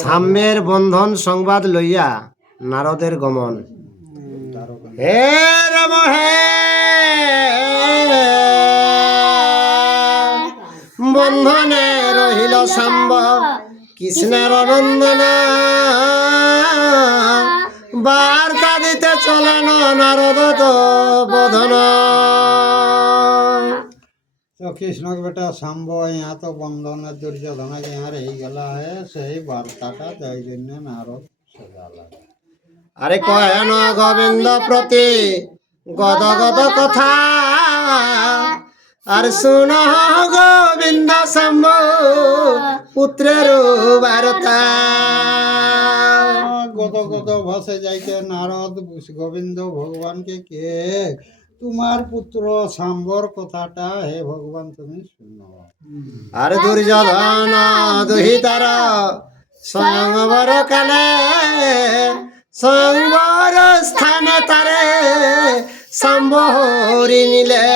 সাম্যের বন্ধন সংবাদ লইয়া নারদের গমন। হে রাম হে বন্ধনে রহিল সাম্ব কৃষ্ণের নন্দন, বার্তা দিতে চলেন নারদ তো বোধন। तो कृष्ण के बेटा शंभो यहाँ तो बंधन दुर्योधन के यहाँ रही गला है सही वार्ता का दैजन्य नारद सजाला। আরে কহেন গোবিন্দ প্রতি গদ গদ কথা, আর শুন গোবিন্দ সম্ভ পুত্রের বার্তা। गद गद भाषे जाके नारद गोविंद भगवान के तुम्हार पुत्र सांबर कथाटा हे भगवान तुम्हें सुनो। আর দুর্যোধন দুহিতার স্বয়ংবর কালে স্বয়ংবর স্থানে তারে সম্বহরি নিলে।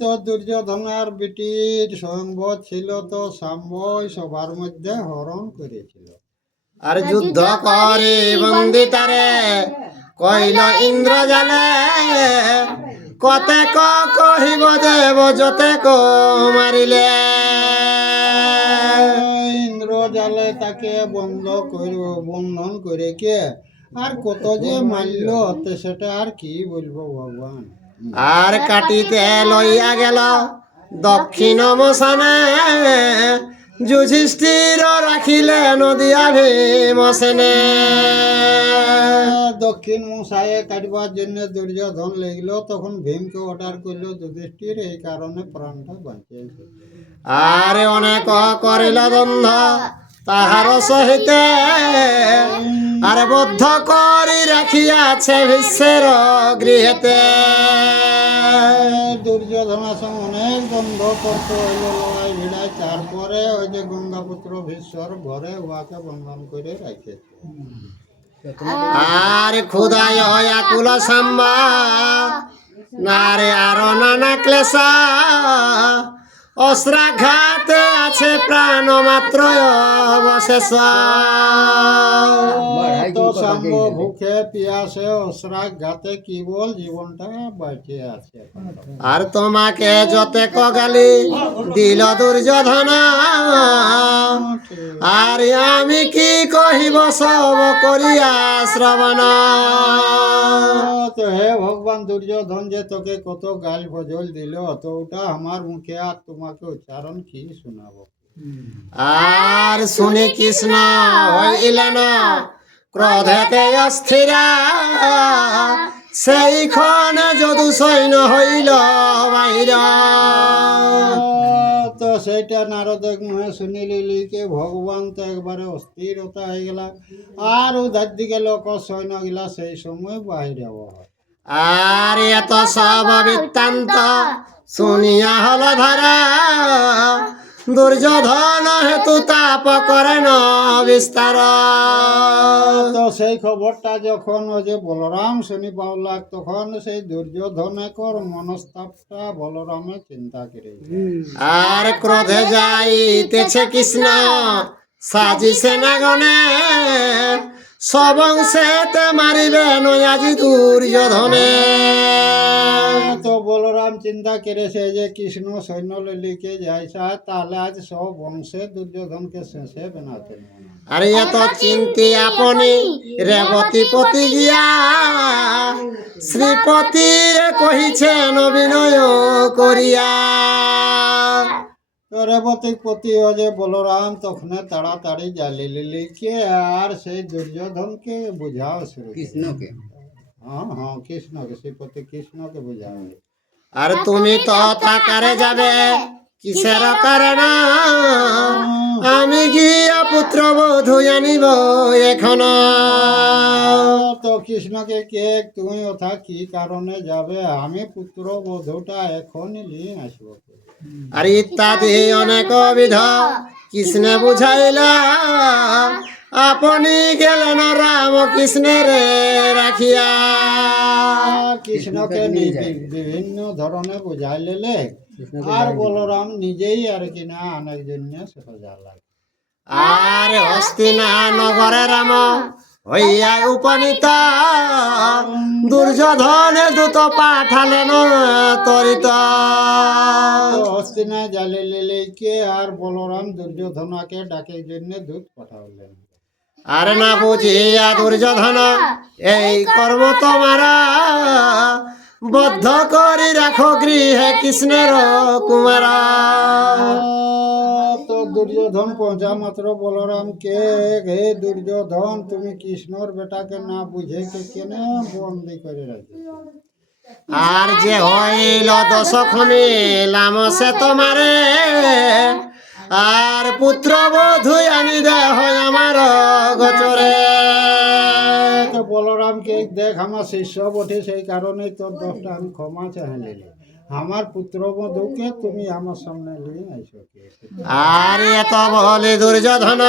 তো দুর্যোধনার বেটির স্বয়ংবর ছিল তো সাম্বই সবার মধ্যে হরণ করেছিল। আর যুদ্ধ করে বন্দি তারে কইল ইন্দ্র জালে, কতেক কহিব দেব যতেক মারিলে। ইন্দ্র জালে তাকে বন্ধন করে কে আর কত যে মারল সেটা আর কি বলবো ভগবান। আর কাটিতে লইয়া গেল দক্ষিণ মশানে, যুধিষ্ঠির রাখিলে নদিয়া ভীমসেনে। দক্ষিণ মশাইয়ে কাটবার জন্য দুর্যোধন লেগলো, তখন ভীমকে অর্ডার করলো যুধিষ্ঠির, এই কারণে প্রাণটা বাঁচিয়েছে। আর অনেক করিল দ্বন্দ্ব তাহার সহিতে, আর বদ্ধ করি রাখিয়াছে ভীষ্মের গৃহেতে। দুর্যোধনের সঙ্গে অনেক দ্বন্দ্ব করতে হইল, লড়াই ভিড়াই, তারপরে ওই যে গঙ্গাপুত্র ভীষ্মর ঘরে উহাকে বন্ধন করে রাখেছে। আর ক্ষুদায় আকুল সাম্বা নারে আর নানা ক্লেশ, অস্ত্রাঘাতে আছে প্রাণ মাত্র অবশেষ। তো সাম্ব ভুখে পিয়াসে অস্ত্রাঘাতে কেবল জীবনটা বেঁচে আছে। আর তোমাকে যতে কগালি দিল দুর্যোধন, আর আমি কি কহিব সব করিয়া শ্রবণ। তো হে ভগবান, দুর্যোধন যে তোকে কত গাল ভজল দিল, তো ওটা আমার মুখে আর তোমাকে উচ্চারণ কি শোনাবো। আর শুনি কৃষ্ণ হইলেন ক্রোধেতে অস্থিরা, সেইখানে যদু সৈন্য হইল বাইরা। তো সেইটা নারদ মুহে শুনি লিলি কে ভগবান তো একবারে অস্থিরতা হয়ে গেল, আর উধার দিকে লোক সৈন্য গেলা সেই সময় বাহিরে হয়। আর এত সব বৃত্তান্ত শুনিয়া হল ধরা, দুর্যোধন হেতু তাপ করেন বিস্তার। তো সেই খবরটা যখন ওই যে বলরাম শুনি পাওলাক, তখন সেই দুর্যোধনের মনস্তাপটা বলরামে চিন্তা করে। আর ক্রোধে যাইতেছে কৃষ্ণ সাজিছে না গনে, সবংশেতে মারিবেন আজি দুর্যোধনে। তো বলরাম চিন্তা করেছে যে কৃষ্ণ সৈন্য লিখে যাইছা, তাহলে আজ সব বংশে দুর্যোধনকে শেষে বানাতে। আর এত চিন্তি আপনি রেবতীপতি গিয়া, শ্রীপতির কহিছেন অভিনয় করিয়া। তো রেবতীপতি ও যে বলরাম তখন তাড়াতাড়ি জালি লিলিকে আর সেই দুর্যোধনকে বুঝাও শুরু কৃষ্ণকে। হ্যাঁ হ্যাঁ কৃষ্ণকে, শ্রীপতি কৃষ্ণকে বুঝাও। আর তুমি তো থাকারে যাবে কিসের কারণ, আমি গিয়া পুত্র বধূ জানিব এখন। তো কৃষ্ণকে কে তুমি ওথা কি কারণে যাবে, আমি পুত্র বধূটা এখনই নিয়ে আসবো। আর ইত্যাদি অনেক বিধ কৃষ্ণে বুঝাইলা, আপনি গেলেন রাম কৃষ্ণের রাখিয়া। কৃষ্ণকে বিভিন্ন ধরনের বুঝাই লেলে, আর বলরাম নিজেই আর কি না অনেক জন্য সেটা জানলা। আর হস্তিনা নগরে রাম হইয়া উপনীত দুর্যোধনে দূত পাঠালেন তরিত। হস্তিনায় জ্বালিয়ে লেকে আর বলরাম দুর্যোধনাকে ডাকে জন্য দূত পাঠালেন। আর না বুঝিয়া দুর্যোধন এই কর্ম তোমারা বদ্ধ করি রাখো গৃহে কৃষ্ণের কুমার। তো দুর্যোধন পৌঁছা মাত্র বলরামকে, হে দুর্যোধন তুমি কৃষ্ণর বেটাকে না বুঝে কে কেনে বন্দি করে রাখি। আর যে হইল দোষ খনিলাম সে তোমারে আর পুত্র বধূ আনি দেহ আমার গোচরে। তো বলরামকে দেখ আমার শিষ্য বটে, সেই কারণেই তোর দোষটা আমি ক্ষমা চাইলি। আমার পুত্র বধূকে তুমি আমার সামনে নিয়ে আইসো কে? আর এত বলি দুর্যোধন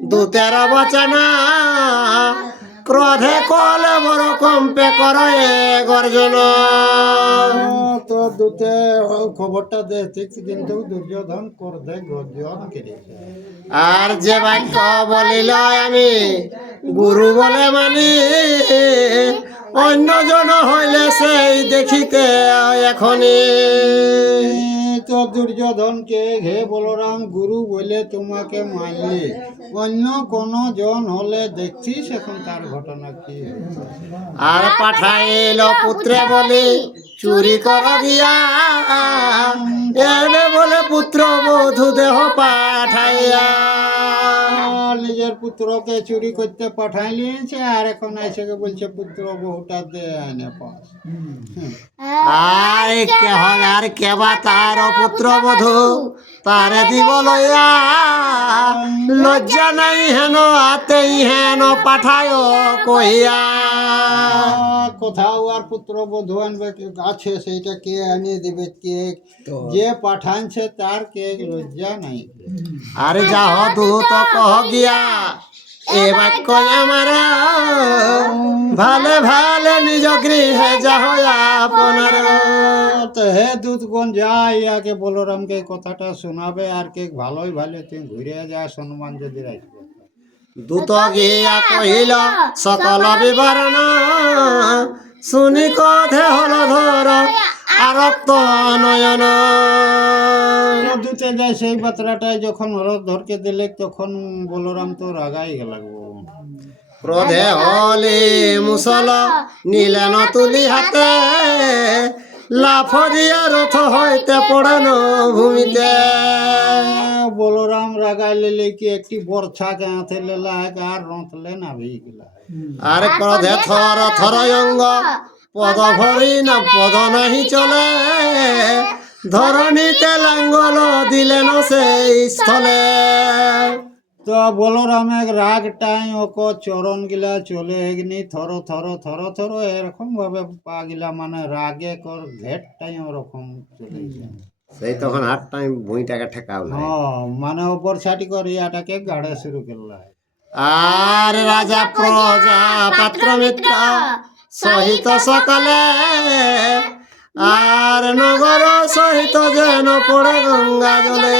দূতের বচন ক্রোধে কল বড় কম্পে করে গর্জন। তো দূতে খবরটা দে ঠিক, কিন্তু দুর্যোধন করতে গর্জন কেড়েছে। আর যে বাক্য বলিল আমি গুরু বলে মানি অন্যজন হইলে সেই দেখিতে এখনই। তো দুর্যোধনকে হে বলরাম গুরু বলে তোমাকে মানলে, অন্য কোন জন হলে দেখছিস এখন তার ঘটনা কি হয়েছে। আর পাঠাইল পুত্রে বলি চুরি কর গিয়া এবে বলে পুত্র বধূ দেহ পাঠাইয়া। নিজের পুত্রকে চুরি করতে পাঠাই নিয়েছে আর এখন এসে বলছে পুত্র বহুটা দে আনে পাস। আর কে হবে আর কেবা তার পুত্র বধূ তারে দিব লইয়া লজ্জা নাই হেন আতেই হেন পাঠায় কহিয়া। কোথাও আর পুত্র বধূ আনবে আছে সেইটা কে আনিয়ে দেবে? কে যে পাঠানছে তার কে লজ্জা নাই। আর যাহ দূত কহ গিয়া এ বাক্য আমার ভালে ভালে নিজ গৃহে যাহ আপনার। তো হে দূতগণ যা ইয়াকে বলরামকে কথাটা শোনাবে আর কে ভালোই ভালো তুই ঘুরে যা, সম্মান যদি রাখবে। দূত গিয়া কহিল সকল বিবরণ শুনি কথে হল ধর আরক্ত নয়ন। দূতে যায় সেই বার্তাটাই যখন হলধরকে দিলে তখন বলরাম তো রাগাই গেল। ক্রোধে হলি মুসল নিলেন তুলি হাতে লাফ দিয়া রথ হইতে পড়েন ভূমিতে। বলরাম রাগাই লেলে কি একটি বর্ষাকে হাতে লেলাক আর রথলে নাভি গেলা। আর ক্রোধে থর থর অঙ্গ পদ ভরি না পদ নাহি চলে ধরণীতে লাঙ্গল দিলেন সেই স্থলে। তো বলরামের রাগ টাই ওক চরণ গিলা চলে এগনি থর থর থর থর এরকম ভাবে পা গিলা মানে রাগে কর ঘেট টাই ওরকম চলে যায়। সেই তখন হাত টাইম ভুঁইটাকে ঠেকাও হ্যাঁ মানে ওপর ছাটি করে ইয়াটাকে গাড়ে শুরু করলা। আর রাজা প্রজা পাত্র মিত্র সহিত সকলে আর নগর সহিত যেন পড়ে গঙ্গা জলে।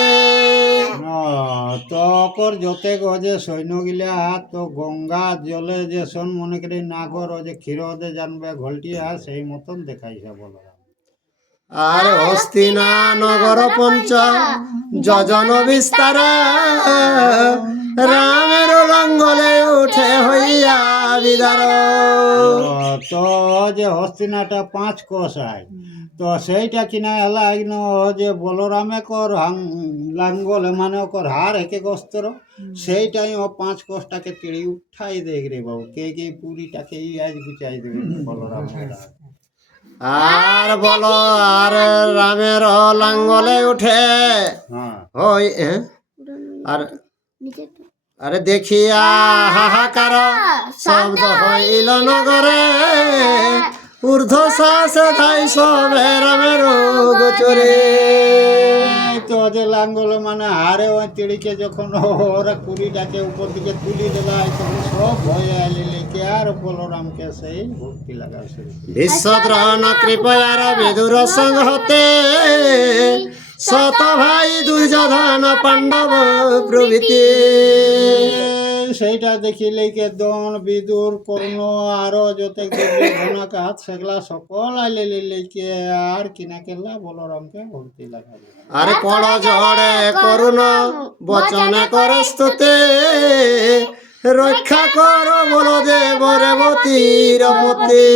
তো ওকর যতে গজে সৈন্য গিলা তো গঙ্গা জলে যে শোন মনে করি নাগর ও যে ক্ষীরদে জানবে ঘলটিয়া সেই মতন দেখাইছে বলরাম। আর হস্তিনা নগর পঞ্চ যজন বিস্তার রামের লঙ্গলে উঠে হইয়া বিদার। তো যে হস্তিনাটা 5 কোষ আয়, তো সেইটা কিনা এলা যে বলরামে কর লাঙ্গলে মানে ওকর হার একে অস্ত্র সেইটাই ও 5 কোষটাকে তিড়ি উঠাই দেখ রে বাবু, কে পুরীটাকে আজ গুচাই দেবে বলরাম। আর বলো আর রামের লাঙ্গলে উঠে হ্যাঁ হই আর আরে দেখিয়া হাহাকার শব্দ হইল নগরে ঊর্ধ্ব শ্বাসে ধাই সবে রামের গোচরে। তো যে লাঙ্গল মানে হারে ওই তিড়িকে যখন ওরা কুড়িটাকে উপর দিকে তুলি দিলা তখন সব ভয়ে আলিলে কে আর বলরামকে সেই ভক্তি লাগাছে। বিশ্বদ্রোণ কৃপয়ার বিদুর সঙ্গ হতে শত ভাই দুর্যোধন পাণ্ডব প্রভৃতি। সেইটা দেখিলে কে দন বিদুর কর্ণ আরো যত দুর্যোধনা কাজ সেগুলা সকল আইলে লিলে আর কিনা কেলা বলরামকে ভক্তি লাগাবে। আরে কড় জড়ে করুণ বচনে করে স্তুতি, রক্ষা কর বলদেব রেবতীর পতি।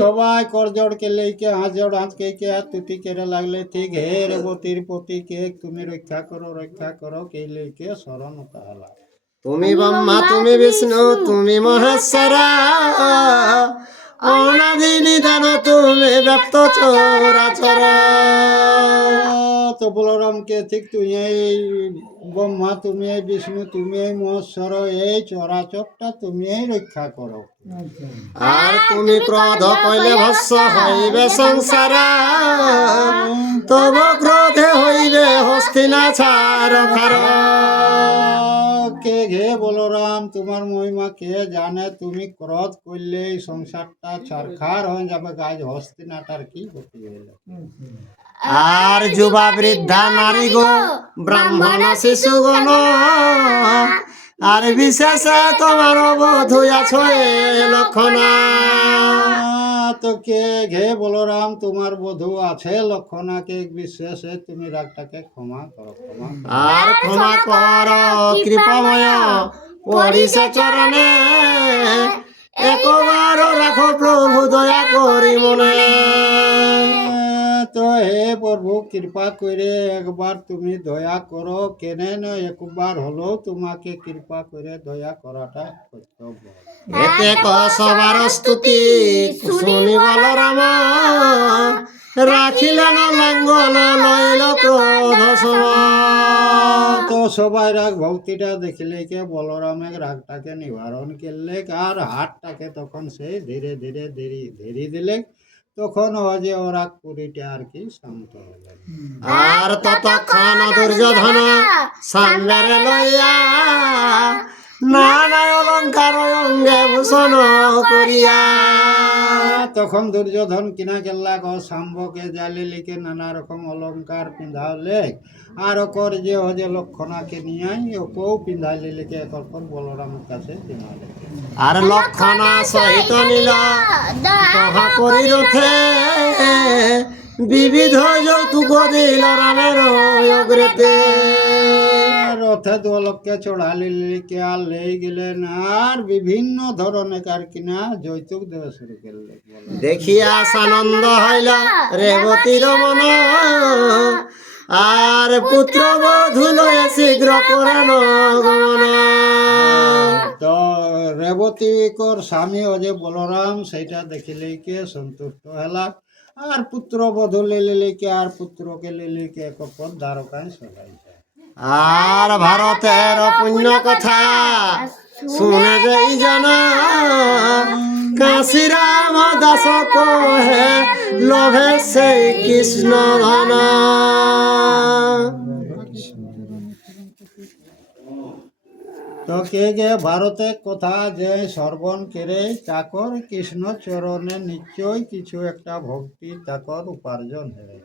সবাই করজোড় কে লেকে হাজড় হাতকে কে তুতি কেড়ে লাগলে ঠিক হে রেবতীর পতি কে তুমি রক্ষা করো কে লেকে শরণ তাহলা। তুমি ব্রহ্মা তুমি বিষ্ণু তুমি মহেশ্বরা, অনাদি নিদান তুমি ব্যক্ত চরাচর। তো বলরামকে ঠিক তুই এই ব্রহ্মা তুমি এই বিষ্ণু তুমি এই মহেশ্বর এই চরাচরটা তুমি এই রক্ষা করো। আর তুমি ক্রোধ কইলে ভস্য হইবে সংসারা, তব ক্রোধে হইবে হস্তিনা ছাড় খার। কে ঘে বলরাম তোমার মহিমা কে জানে, তুমি ক্রোধ করলে এই সংসারটা ছারখার হয়ে যাবে, গাছ হস্তিনাটার কি গতি হইল। আর যুবা বৃদ্ধা নারী গো ব্রাহ্মণ শিশু গণ, আর বিশেষে তোমার বধূ আছো এ লক্ষণা। তো কে ঘে বলরাম তোমার বধূ আছে লক্ষণাকে বিশেষে তুমি রাগটাকে ক্ষমা করো। আর ক্ষমা কর কৃপাময় পড়িছে চরণে, একবার রাখো প্রভু দয়া করি মনে। তো হে প্রভু কৃপা করে একবার তুমি দয়া করো, কেনে না একবার হলো তোমাকে কৃপা করে দয়া করাটা কর্তব্য। এতে সবার স্তুতি শুনি বলরাম, রাখিলেন লাঙ্গল লইল ক্রোধ সম। তো সবাই রাগ ভক্তিটা দেখিলে কে বলরামের রাগটাকে নিবারণ করলে, আর হাতটাকে তখন সে ধীরে ধীরে ধীরে দিলে, তখন ও যে ও রাগ পুরীটা আর কি শান্ত হয়ে যাবে। আর ততক্ষণ দুর্যোধন সামনে লইয়া, নানা অলঙ্কার অঙ্গে ভূষণ করিয়া। তখন দুর্যোধন কিনা কেল্লা গো শাম্বকে জালিলিকে নানা রকম অলঙ্কার পিন্ধালে, আর ওকর যে ও যে লক্ষণাকে নিয়ে ওকেও পিন্ধাইলে লিখে একর পর বলরামের কাছে পিন্ধালে। আর লক্ষণা সহিত নিল তাহা করি রথে, বিবিধ যৌতুক দিল রামের অগ্রেতে। রথে দোলককে চড়ালি লিখে আর লেই গেলেন, আর বিভিন্ন ধরনের আর কিনা যৌতুক দেওয়া শুরু করলেন। দেখিয়া সানন্দ হইল রেবতীর মন, আর পুত্র বধূ লয়ে শীঘ্র করেন গমন। তো রেবতীকর স্বামী ও যে বলরাম সেইটা দেখিলে কে সন্তুষ্ট হেলা, আর পুত্র বধূ লেলে কে আর পুত্রকে লেলে কে এক পর দ্বারকায় সবাইছে। আর ভারতের পুণ্য কথা শুনে যেই জানা, কাশিরাম দাস কহে লোভে সেই কৃষ্ণ ধন। তো কে গে ভারতের কথা যে শ্রবণ করে চাকর কৃষ্ণ চরণে নিশ্চয় কিছু একটা ভক্তি চাকর উপার্জন হবে।